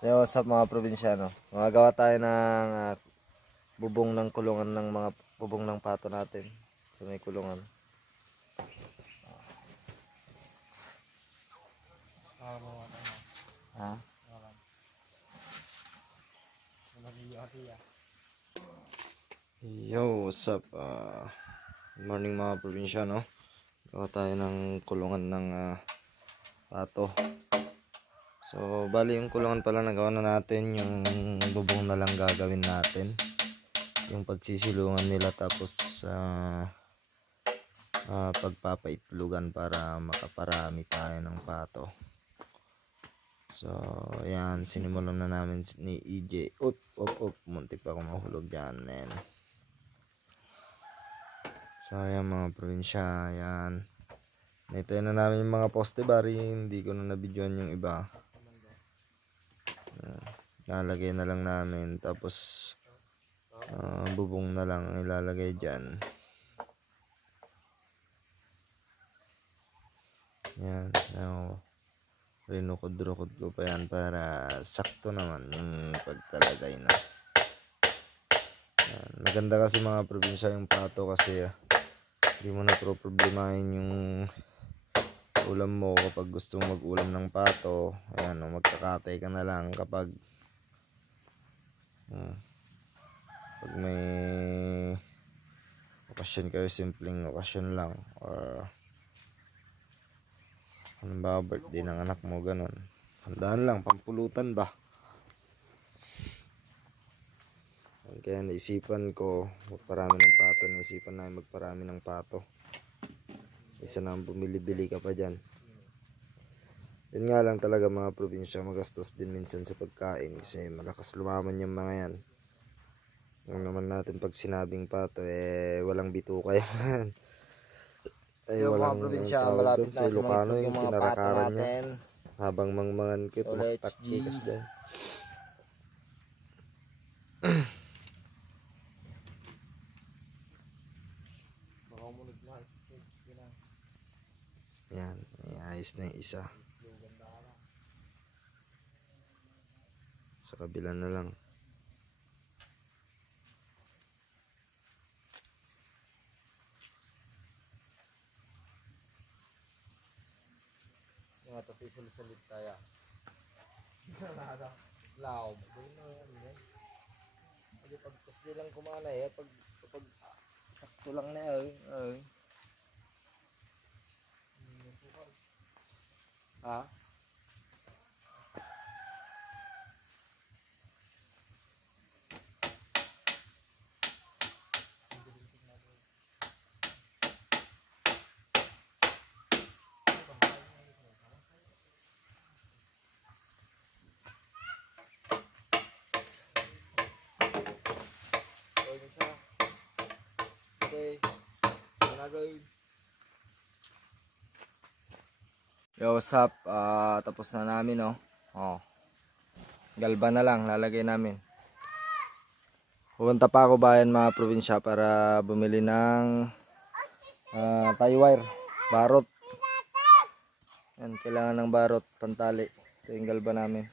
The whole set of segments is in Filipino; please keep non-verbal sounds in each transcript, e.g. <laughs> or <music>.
So, up mga probinsyano? Magagawa tayo ng ah, bubong ng kulungan ng mga bubong ng pato natin sa may kulungan. Ha? Yo, what's up? Good morning mga probinsyano. Gawa tayo ng kulungan ng ah, pato. So, bali yung kulungan pala nagawa na natin, yung bubong na lang gagawin natin. Yung pagsisilungan nila tapos sa pagpapaitlugan para makaparami tayo ng pato. So, ayan, sinimulan na namin ni EJ. Up, up, up, muntik pa ako mahulog dyan, men. So, ayan mga probinsya, ayan. Ito na namin yung mga poste bari, hindi ko na nabidyoan yung iba. Uh, lalagay na lang namin, tapos ah, bubong na lang ang ilalagay dyan. Yan, now, rinukod-rukod ko pa yan para sakto naman yung pagkalagay na. Yan. Maganda kasi mga probinsya yung pato kasi ah, hindi mo na pro problemahin yung ulam mo kapag gusto mo mag-ulam ng pato. Ayan, oh, magkakatay ka na lang kapag hmm, pag may okasyon kayo, simpleng okasyon lang or halimbawa birthday ng anak mo, ganun. Handaan lang, pampulutan ba? Kaya naisipan ko magparami ng pato. Naisipan na magparami ng pato. Isa na ang bumili-bili ka pa dyan. Yun nga lang talaga mga probinsya, magastos din minsan sa pagkain kasi malakas lumaman yung mga yan. Yung naman natin pag sinabing pato, eh walang bituka <laughs> yan. Ay, So, mga walang probinsya, ang tawag malapit na sa Ilocano, mga, yung yung mga kinarakaran niya. Habang mangmangan kit, So, let's tumaktak G. kikas dyan. Yan, ayos na yung isa. Sa kabila na lang. Yung ato pisil-salit tayo. Lao. Hindi pag di lang kumana eh. Pag, pag sakto lang na eh. Ay. Ha? Isa. Okay. Ano Yo, what's up? Ah, tapos na namin, oh. Oh. Galba na lang, lalagay namin. Pupunta pa ako bayan mga probinsya para bumili ng ah, tie wire, barot. Yan, kailangan ng barot, pantali. Ito yung galba namin.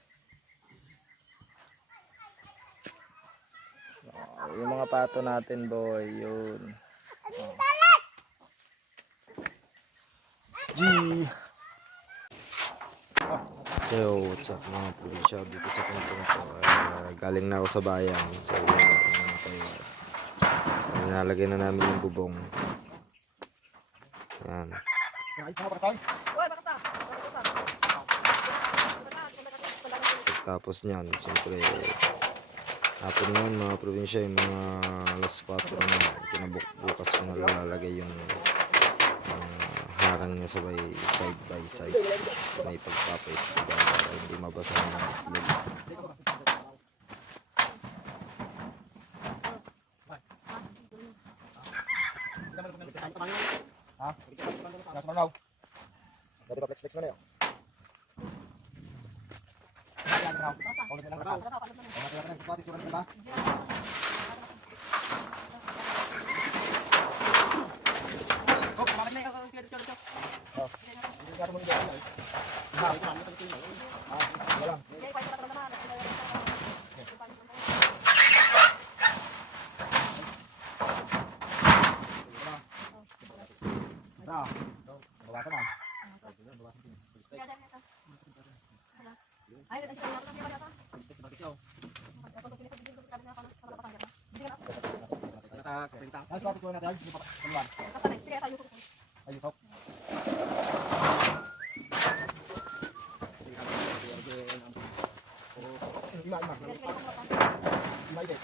Oh, yung mga pato natin, boy, yun. Oh. G. So, what's up mga probinsya dito sa kantong to. Ah, galing na ako sa bayan. So, yun natin mga tayo. Nalagay na namin yung bubong. Yan. Tapos niyan, siyempre, hapon na yan mga probinsya, yung mga alas 4 na kinabukas ko na lalagay yung harang niya side by side. May pagpapait para hindi mabasa ng itlog. Ha? Nasa manaw. Dari pa flex-flex na na yun. sa printa. Tapos Nah, suatu kue nanti aja, keluar. Ayo, kau. Ima. Ima, ide.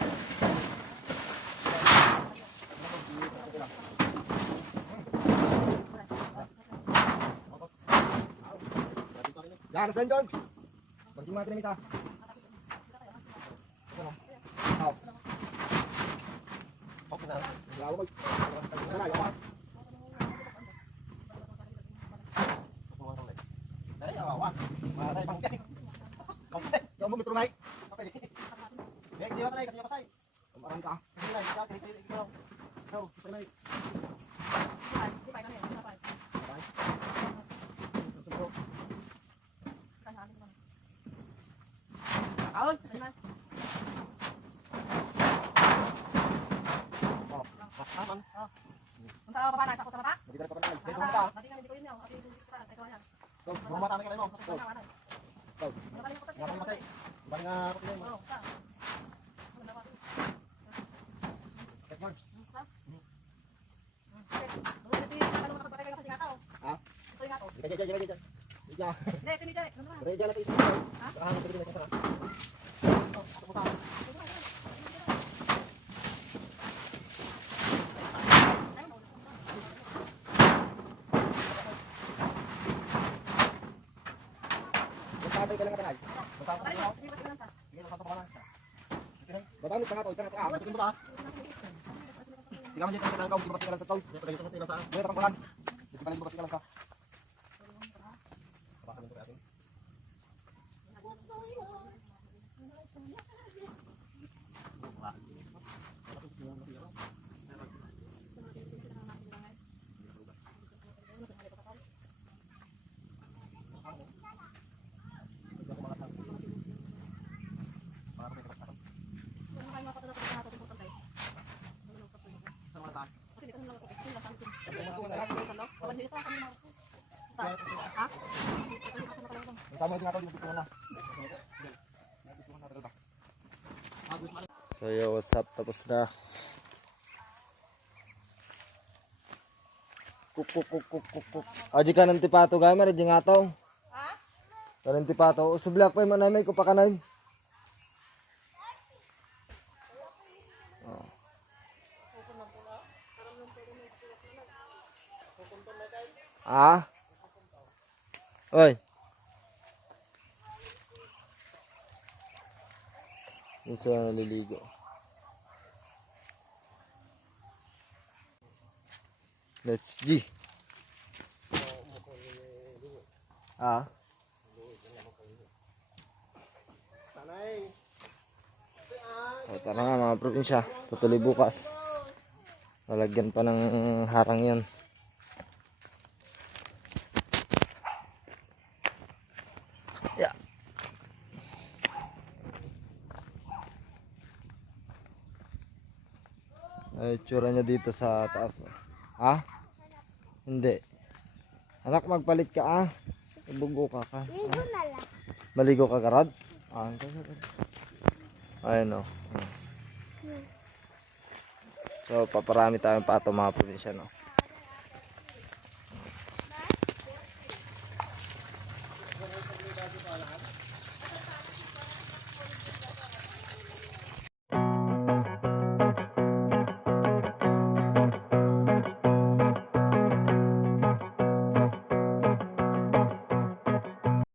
Yan, St. George. Bagi natin ng isa. Ano? Oh. Okay na. Lawa mo. Ano na, yawa. Ay, yawa. Matay pang kay. Okay. Yawa mo mitro nai. Okay. Hey, tayo kasi pasay. Umaran ka. Sige na, siya kini kini ko. So, sige na. Ahon. Oh, aman. Hindi ka pa panay. Hey, kumita. So, bumata kami kayo mo. So, so. Bali nga ako pinay mo. St. George. Sige, sige, sige, sige. Sige. Sige, sige, natin. Ah, sige, sige, sige. Oh, subukan. Magtatay ka lang ka Magtatay ka lang. Sige, magtatay ka lang. Ka ito masukin mo ka. Sige, man ka dito basta ka lang sa. Dito tayo sa tino sa. Dito ka lang. Dito ka lang basta ka sa. Baka So yo, what's up? Tapos na. Kuk kuk kuk kuk kuk kuk. Aji ka ng tipato gamer, aji nga to. Ha? Kanang tipato. Sa black pa man may ko pa kanan. Oh. Ah? Oy. Yung sa naliligo. Let's G. Ah. O, tara nga mga probinsya. Tutuloy bukas. Lalagyan pa ng harang yan. Ay, tsura niya dito sa taas. Ha? Hindi. Anak, magpalit ka ah. Ibugo ka ka. Ligo na lang. Maligo ka karad? Ah, ito, ito, ito. Ayun o. So, paparami tayong pato mga probinsya no.